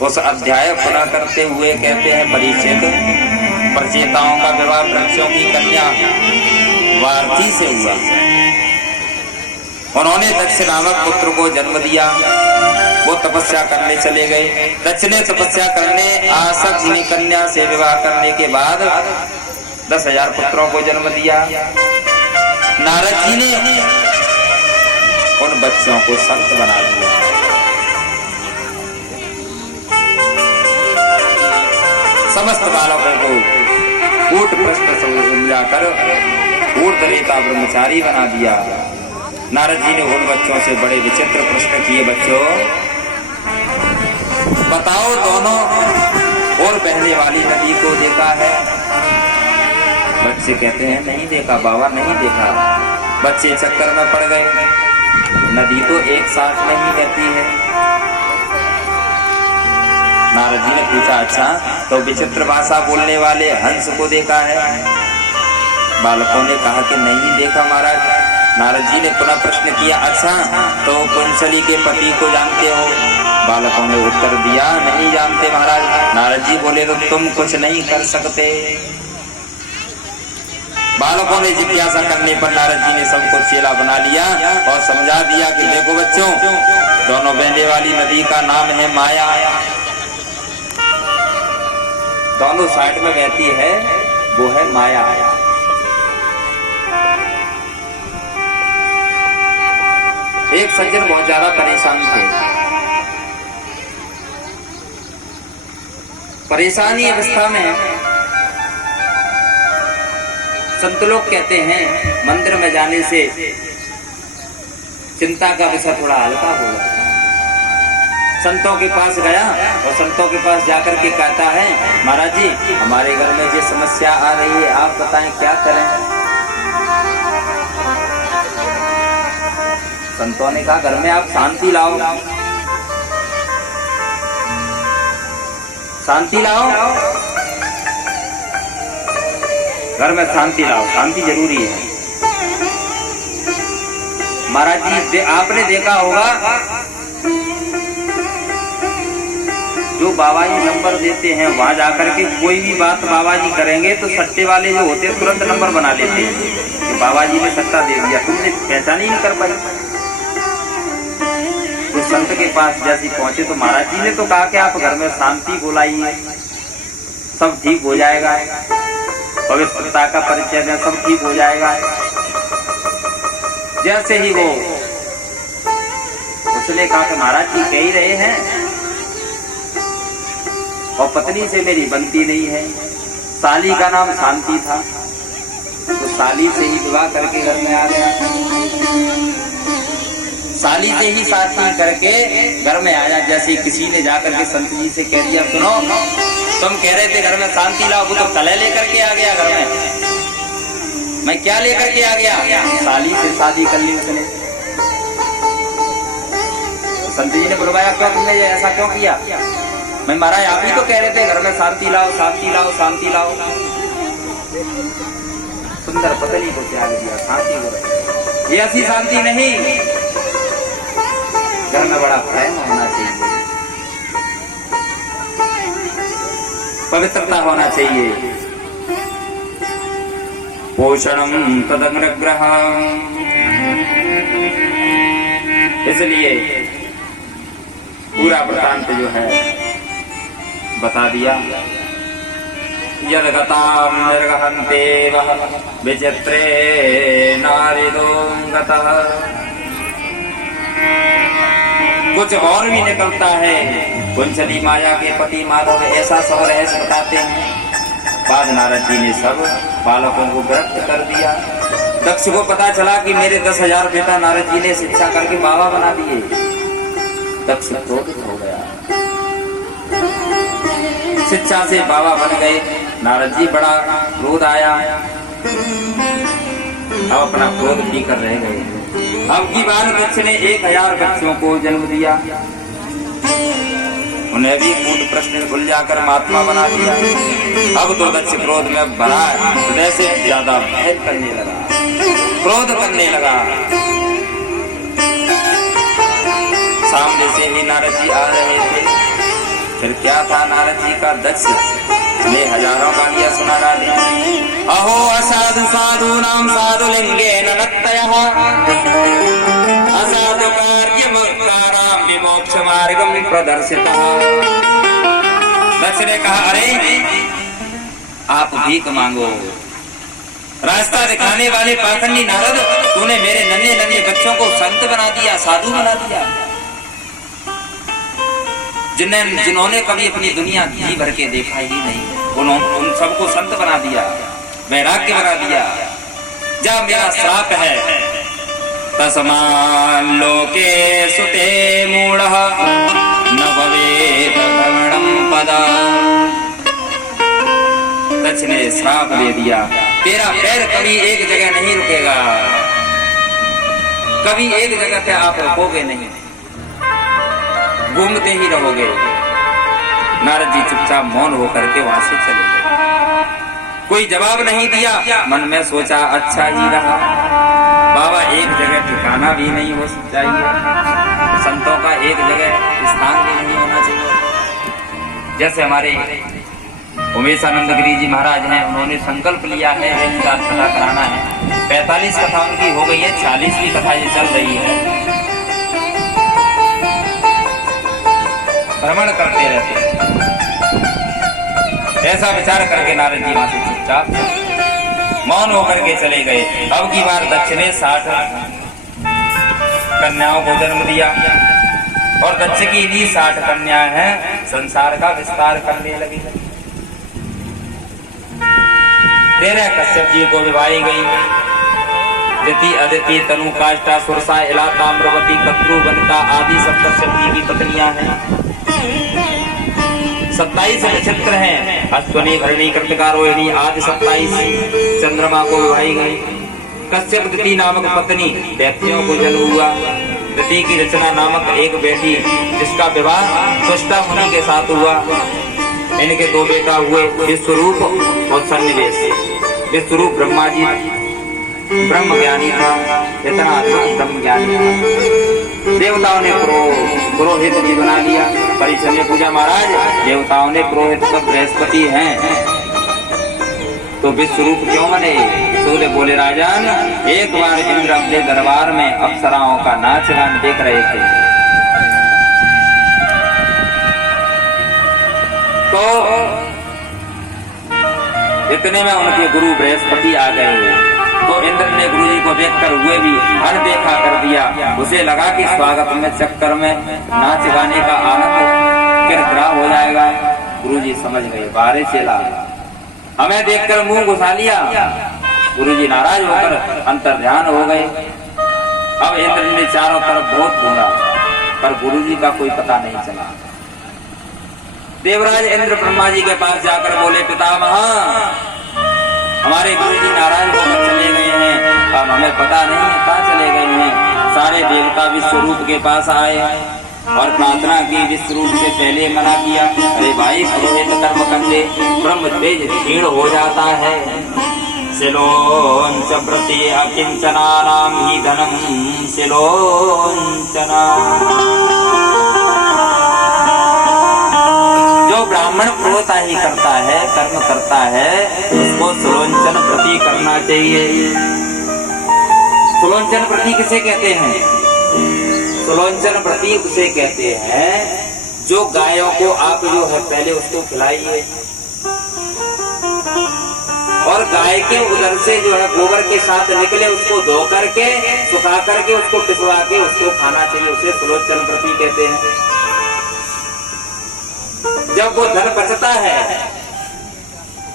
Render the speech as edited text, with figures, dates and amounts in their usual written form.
उस अध्याय पुनः करते हुए कहते हैं, परीक्षित, प्रचेताओं का विवाह वृक्षों की कन्या वारथी से हुआ। उन्होंने दक्ष नामक पुत्र को जन्म दिया। वो तपस्या करने चले गए। दक्ष ने तपस्या करने आसक्त ने कन्या से विवाह करने के बाद 10,000 पुत्रों को जन्म दिया। नारद जी ने उन बच्चों को संत बना दिया। समस्त बालकों को कूट प्रश्न समझाकर ऊर्ध्वरेता ब्रह्मचारी बना दिया। नारद जी ने उन बच्चों से बड़े विचित्र प्रश्न किए, बच्चों बताओ, दोनों और बहने वाली नदी को देखा है? बच्चे कहते हैं, नहीं देखा बाबा, नहीं देखा। बच्चे चक्कर में पड़ गए, नदी तो एक साथ नहीं बहती है। नारद जी ने पूछा, अच्छा तो विचित्र भाषा बोलने वाले हंस को देखा है? बालकों ने कहा कि नहीं देखा महाराज। नारद जी ने पुनः प्रश्न किया, अच्छा तो कुंचली के पति को जानते हो? बालकों ने उत्तर दिया, नहीं जानते महाराज। नारद जी बोले, तो तुम कुछ नहीं कर सकते? बालकों ने जिज्ञासा करने पर नारद जी ने सबको चेला बना लिया और समझा दिया कि देखो बच्चों, दोनों बहने वाली नदी का नाम है माया। दोनों साइड में बहती है, वो है माया। एक सज्जन बहुत ज्यादा परेशान थे। परेशानी अवस्था में संत लोग कहते हैं, मंदिर में जाने से चिंता का विषय थोड़ा हल्का हो जाता है। संतों के पास गया और संतों के पास जाकर के कहता है, महाराज जी हमारे घर में जो समस्या आ रही है, आप बताएं क्या करें? संतों ने कहा, घर में आप शांति लाओ, शांति लाओ, घर में शांति लाओ, शांति जरूरी है। महाराज जी आपने देखा होगा, जो बाबा जी नंबर देते हैं वहां जाकर के कोई भी बात बाबा जी करेंगे तो सट्टे वाले जो होते हैं तुरंत नंबर बना लेते हैं कि बाबा जी ने सट्टा दे दिया, तुमने पहचान ही नहीं कर पाई। तो संत के पास जैसे पहुंचे तो महाराज जी ने तो कहा कि आप घर में शांति बुलाइए, सब ठीक हो जाएगा, पवित्रता का परिचय दें, सब ठीक हो जाएगा। जैसे ही वो उसने कहा कि महाराज जी कह ही रहे हैं और पत्नी से मेरी बनती नहीं है, साली का नाम शांति था, तो साली से ही विवाह करके घर में आ गया। साली से ही शादी करके घर में आया। जैसे किसी ने जाकर के संत जी से कह दिया, सुनो तुम कह रहे थे घर में शांति लाओ, वो तो कलह लेकर के आ गया घर में। मैं क्या लेकर के आ गया? साली से शादी कर ली उसने। संत जी ने बुलवाया, क्यों तुमने ऐसा क्यों किया? मैं महाराज आप ही तो कह रहे थे घर में शांति लाओ, शांति लाओ, शांति लाओ। सुंदर पत्नी को त्याग दिया, शांति हो, ये ऐसी शांति नहीं, घर में बड़ा प्रेम होना चाहिए, पवित्रता होना चाहिए। पोषणम तदनुग्रह, इसलिए पूरा वृत्तांत जो है बता दिया। यद्गतां निर्गहन्ते वः विचित्रे नारिदो गतः। कुछ और भी निकलता है। कुंचली माया के पति माधव ऐसा सब रहस्य बताते हैं। बाद नारद जी ने सब बालकों को गिरफ्त कर दिया। दक्ष को पता चला कि मेरे 10,000 बेटा नारद जी ने शिक्षा करके बाबा बना दिए। दक्ष क्रोधित हो गया, शिक्षा से बाबा बन गए। नारद जी बड़ा क्रोध आया, अब अपना क्रोध भी कर रह गए। अब की बार दक्ष ने 1000 बच्चों को जन्म दिया, उन्हें भी कूट प्रश्न भूल जाकर महात्मा बना दिया। अब तो दक्ष क्रोध में भरा हृदय से ज्यादा भय करने लगा, क्रोध करने लगा। सामने से ही नारद जी आ रहे थे। फिर क्या था नारद जी का? दक्ष ने हजारों गालियां सुना डाली। अहो असाधु साधु नाम साधु लिंगे नत्तयः असाधु कार्यमकारां विमोक्ष मार्गं प्रदर्शितः। दक्ष ने कहा, अरे आप भीख मांगो। रास्ता दिखाने वाले पाखंडी नारद, तूने मेरे नन्हे नन्हे बच्चों को संत बना दिया, साधु बना दिया। जिन्होंने कभी अपनी दुनिया जी भर के देखा ही नहीं, उन सबको संत बना दिया, वैराग्य बना दिया। जा मेरा श्राप है, तस्मान् लोके सुते मूढ़ः न भवेत् भ्रमणं पदा। दक्ष ने श्राप दे दिया, तेरा पैर कभी एक जगह नहीं रुकेगा, कभी एक जगह पे आप रुकोगे नहीं, घूमते ही रहोगे। नारद जी चुपचाप मौन होकर के वहां से चले गए। कोई जवाब नहीं दिया। मन में सोचा, अच्छा ही रहा, बाबा एक जगह ठिकाना भी नहीं हो चाहिए, संतों का एक जगह स्थान भी नहीं होना चाहिए। जैसे हमारे उमेशानंद गिरी जी महाराज हैं, उन्होंने संकल्प लिया है एक साथ कथा कराना है। 45 कथा उनकी हो गई है, 40वीं कथा ये चल रही है। भ्रमण करते रहते। ऐसा विचार करके नारद जी वहां से चुपचाप मौन होकर के चले गए। अब की बार दक्ष ने 60 कन्याओं को जन्म दिया और दक्ष की भी 60 कन्या हैं, संसार का विस्तार करने लगी। 13 कश्यप जी को विवाही गई। दिति, अदिति, तनु, काष्ठा, सुरसा, इला, ताम्रवती, कद्रू, वनिता आदि सब कश्यप जी की पत्नियां हैं। 27 नक्षत्र हैं, अश्वनी, भरणी, कृतिका, रोहिणी आदि 27 चंद्रमा को विवाही गई। कश्यप दिति नामक पत्नी दैत्यों को जन्म हुआ। दिति की रचना नामक एक बेटी, जिसका विवाह तुष्टा मुनि के साथ हुआ। इनके 2 बेटा हुए, विश्वरूप और सन्निवेश। विश्वरूप ब्रह्मा जी ब्रह्म ज्ञानी था, इतना अद्भुत ब्रह्म ज्ञानी था। देवताओं ने पुरोहित भी बना लिया। परीक्षा ने पूछा, महाराज देवताओं ने पुरोहित सब बृहस्पति हैं, तो विश्वरूप क्यों बने? सूर्य बोले, राजन एक बार इंद्र अपने दरबार में अप्सराओं का नाच गान देख रहे थे, तो इतने में उनके गुरु बृहस्पति आ गए। तो इंद्र ने गुरु जी को देखकर हुए भी अनदेखा कर दिया। उसे लगा कि स्वागत में चक्कर में नाच गाने का आनंद गिरगिरा हो जाएगा। गुरु जी समझ गए, बारे चला हमें देखकर मुंह घुसा लिया। गुरु जी नाराज होकर अंतर्ध्यान हो गए। अब इंद्र ने चारों तरफ बहुत ढूंढा, पर गुरु जी का कोई पता नहीं चला। देवराज इंद्र ब्रह्मा जी के पास जाकर बोले, पितामह हमारे गुरु जी नाराज होकर चले गए हैं, अब हमें पता नहीं कहाँ चले गए हैं। सारे देवता विश्वरूप के पास आए और प्रार्थना की। विश्वरूप से पहले मना किया, अरे भाई पुरोहित कर्म करने ब्रह्म तेज क्षीण हो जाता है। शिलोंच प्रति अकिंचना नाम ही धनम शिलोंचना। जो ब्राह्मण प्रोता ही करता है, कर्म करता है, उसको सुलोंचन प्रति करना चाहिए। सुलोंचन प्रति किसे कहते हैं? सुलोंचन प्रति उसे कहते हैं जो गायों को आप जो है पहले उसको खिलाइए और गाय के उधर से जो है गोबर के साथ निकले उसको धो करके सुखा करके उसको पिसवा के उसको खाना चाहिए। उसे सुलोंचन प्रति कहते हैं। जब वो धन बचता है